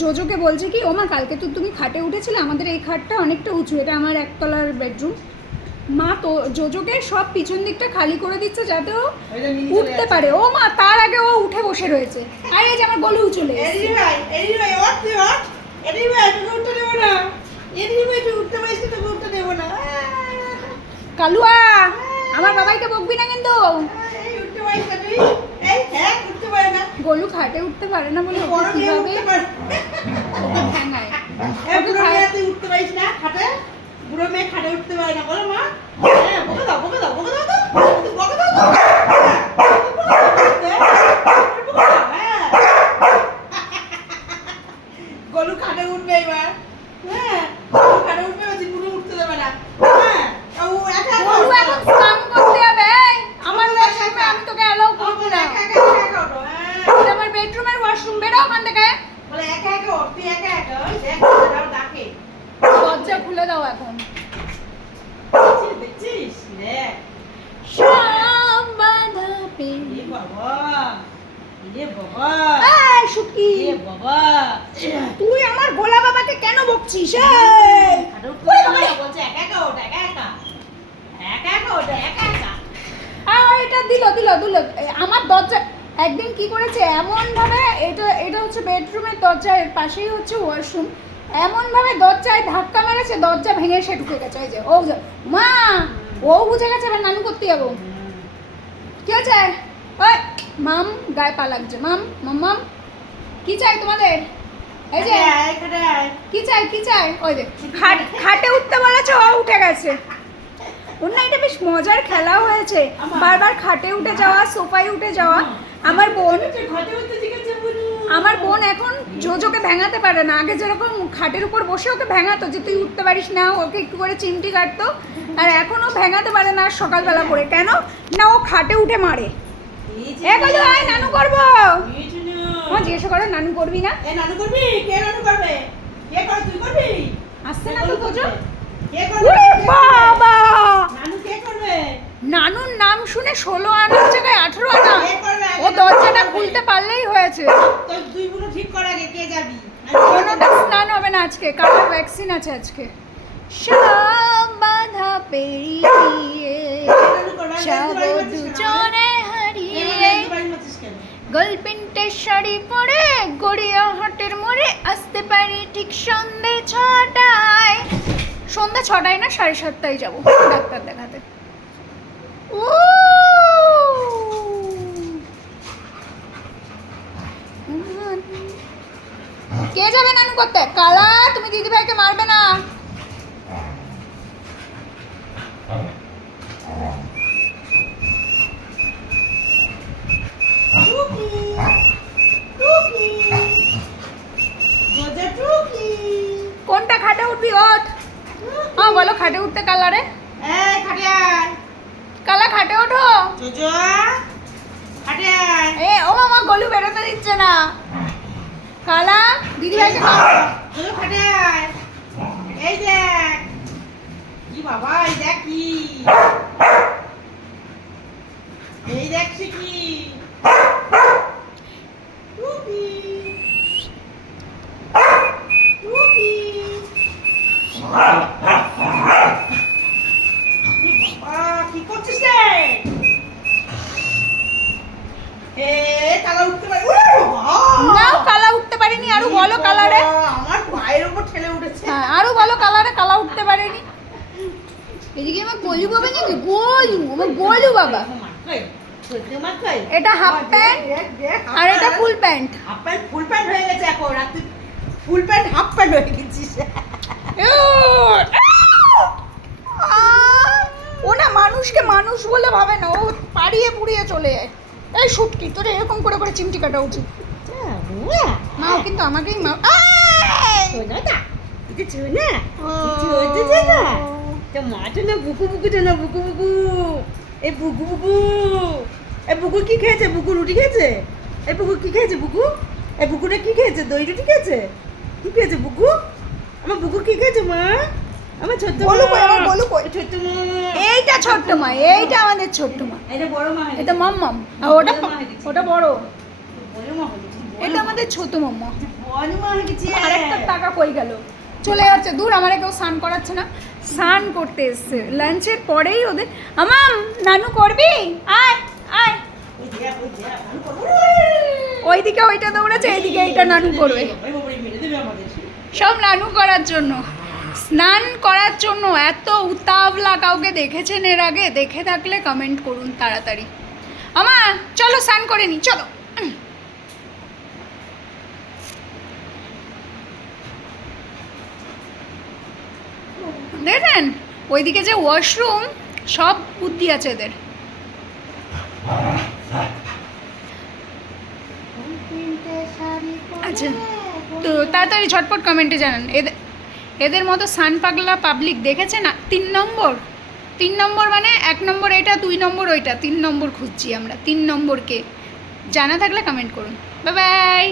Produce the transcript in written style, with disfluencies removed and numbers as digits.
জোজোকে বলছে কি, ও মা কালকে তো তুমি খাটে উঠেছিলে, আমাদের এই খাটটা অনেকটা উঁচু, এটা আমার একতলার বেডরুম। মা তো জোজোকে সব পিছন দিকটা খালি করে দিচ্ছে যাতে ও উঠতে পারে। ও মা তার আগে ও উঠে বসে রয়েছে। আর এই যে আমার গলু চলে কালুয়া, আমার বাবাইকে বকবি না কিন্তু। গলু খাটে উঠতে পারে না বলে কিভাবে ভেঙায়। উঠতে পারিস না খাটে, বুড়ো মেয়ে খাটে উঠতে পারে না বলো মা। বকে দাও বকে দাও বকে দাও তো বকে দাও তো। গলু খাটে উঠবে এবার। হ্যাঁ খাটে উঠবে, বুড়ো উঠতে দেবে না। হ্যাঁ ও একা গলু এখন স্নান করতে যাবে। আমার ওয়াশরুমে আমি তোকে অ্যালাউ করব না। এটা আমার বেডরুমের ওয়াশরুম, বেরো ওখান থেকে। বলে একা একা ওঠ, তুই একা একা ওই দেখ দাও ডাকে। দরজা খুলে দাও এখন। দেখছিস দেখ সব বাধা পেরিয়ে। বাবা এ বাবা এই সুকি, এ বাবা তুই আমার গোলা বাবাকে কেন বকছিস? খাটে উঠতে বলছে একা একা ওঠ, একা একা একা একা ওঠ, একা একা। এটা দিল দিল দিল আমার দরজা। একদিন কি করেছে এমন ভাবে, এটা হচ্ছে বেডরুমের দরজা, এর পাশেই হচ্ছে ওয়াশরুম, এমন ভাবে দরজায় ধাক্কা মেরেছে, দরজা ভেঙে সে ঢুকে গেছে। ওই যে ও মা, ও বুঝে গেছে এবার নানু করতে যাবো। কি হয়েছে? ওই মাম গায়ে পা লাগছে। মাম মাম মাম কি চাই তোমাদের? এই যে কি চাই কি চাই? ওই যে খাটে উঠতে বলেছে, ও উঠে গেছে। ওর না এটা বেশ মজার খেলাও হয়েছে, বারবার খাটে উঠে যাওয়া, সোফায় উঠে যাওয়া। আমার বোন এখন জোজোকে ভেঙাতে পারে না। আগে যেরকম খাটের উপর বসে ওকে ভেঙাতো যে তুই উঠতে পারিস না, ওকে একটু করে চিমটি কাটতো, আর এখনও ভেঙাতে পারে না সকালবেলা করে। কেন না, ও খাটে উঠে মারে। এ বলো আয় নানু করবো। জিজ্ঞাসা করো নানু করবি না? নানু করবি? কে নানু করবে? কে করে? তুই করবি? আসছে না তো জোজো। কে করবে? বাবা নানু কে করবে? নানুর নাম শুনে 16 আনার জায়গায় 18 আনা। ও দরজাটা খুলতে পারলেই হয়েছে। তো দুই বুনো ঠিক কর আগে, কে যাবি? কোনোটা স্নান হবে না আজকে, কালার ভ্যাকসিন আছে আজকে। সব বাধা পেরিয়ে যাবো দুজনে হারিয়ে, গোলপিন্টের শাড়ি পরে গড়িয়াহাটের মোড়ে আসতে পারি ঠিক সন্ধ্যে 6টায়। সন্ধ্যা 6টায় না 7:30টায় যাবো ডাক্তার দেখাতে। কে যাবে নানু করতে? কালা, তুমি দিদি ভাইকে মারবে না। কোনটা খাটে উঠবি? ওঠ। বলো খাটে উঠতে কালারে। কালা খাটে ওঠো। ও মামা গলু বেরোতে দিচ্ছে না। কালা দিদি ভাইকে এই দেখ কি বাবা, এই দেখ কি, এই দেখছি কি কি করছিস রে? কালা উঠতে পারি না, কালা উঠতে পারিনি। আরো বলো কালারে। আমার পায়ের উপর ঠেলে উঠেছে। হ্যাঁ আরো বলো কালারে। কালা উঠতে পারেনি। এদিকে আমার গোলু বাবা নাকি? গোলু, আমার গোলু বাবা। এটা হাফ প্যান্ট আর এটা full pant. Half pant full pant হয়ে গেছে এখন। রাতে ফুল প্যান্ট হাফ প্যান্ট হয়ে গেছিস। ও না মানুষকে মানুষ বলে ভাবে না, ও পাড়িয়ে পুড়িয়ে চলে যায়। এই শুটকি, তোর এরকম করে করে চিমটি কাটা উচিত। মাও কিন্তু আমাকেই মা। বুকু বুকু না বুকু বুকু, এই বুকু বুকু, এই বুকু কি খেয়েছে? বুকু রুটি খেয়েছে? এই বুকু কি খেয়েছে? বুকু এই বুকুটা কি খেয়েছে? দই রুটি খেয়েছে? কি খেয়েছে বুকু? আমার বুকু কি খেয়েছে মা? আমার ছোট্ট বলু কই? আমার বলু কই? ছোট্ট মা। এইটা ছোট্ট মা, এইটা আমাদের ছোট্ট মা। এটা বড় মা। এটা মাম্মাম, আর ওটা বড়। বড় মা হয়েছে। এটা আমাদের ছোট মাম্মা। অনিমা হয়ে গেছে আরেকটা টাকা কই গেল, চলে যাচ্ছে দূর। আমার কেউ স্নান করাচ্ছে না, স্নান করতে এসছে লাঞ্চের পরেই ওদের। আমাম নানু করবি, আয় আয়। ওই দেখ আমি করবো ওইদিকে ওইটা দৌড়াচ্ছে, এইদিকে এইটা নানু করবে। ওই বাবা মেরে দেবে আমাদের সব নানু করার জন্য, স্নান করার জন্য। এত উতাবলা কাউকে দেখেছেন এর আগে? দেখে থাকলে কমেন্ট করুন তাড়াতাড়ি। আমা চলো স্নান করে নি, চলো। দেখেন ওইদিকে যে ওয়াশরুম, সব বুদ্ধি আছে এদের। আচ্ছা, তো তাড়াতাড়ি ঝটপট কমেন্টে জানান। এদের মতো সান পাগলা পাবলিক দেখেছে না? 3 নম্বর মানে 1 নম্বর এটা, 2 নম্বর ওইটা, 3 নম্বর খুঁজছি আমরা। 3 নম্বরকে জানা থাকলে কমেন্ট করুন। Bye bye.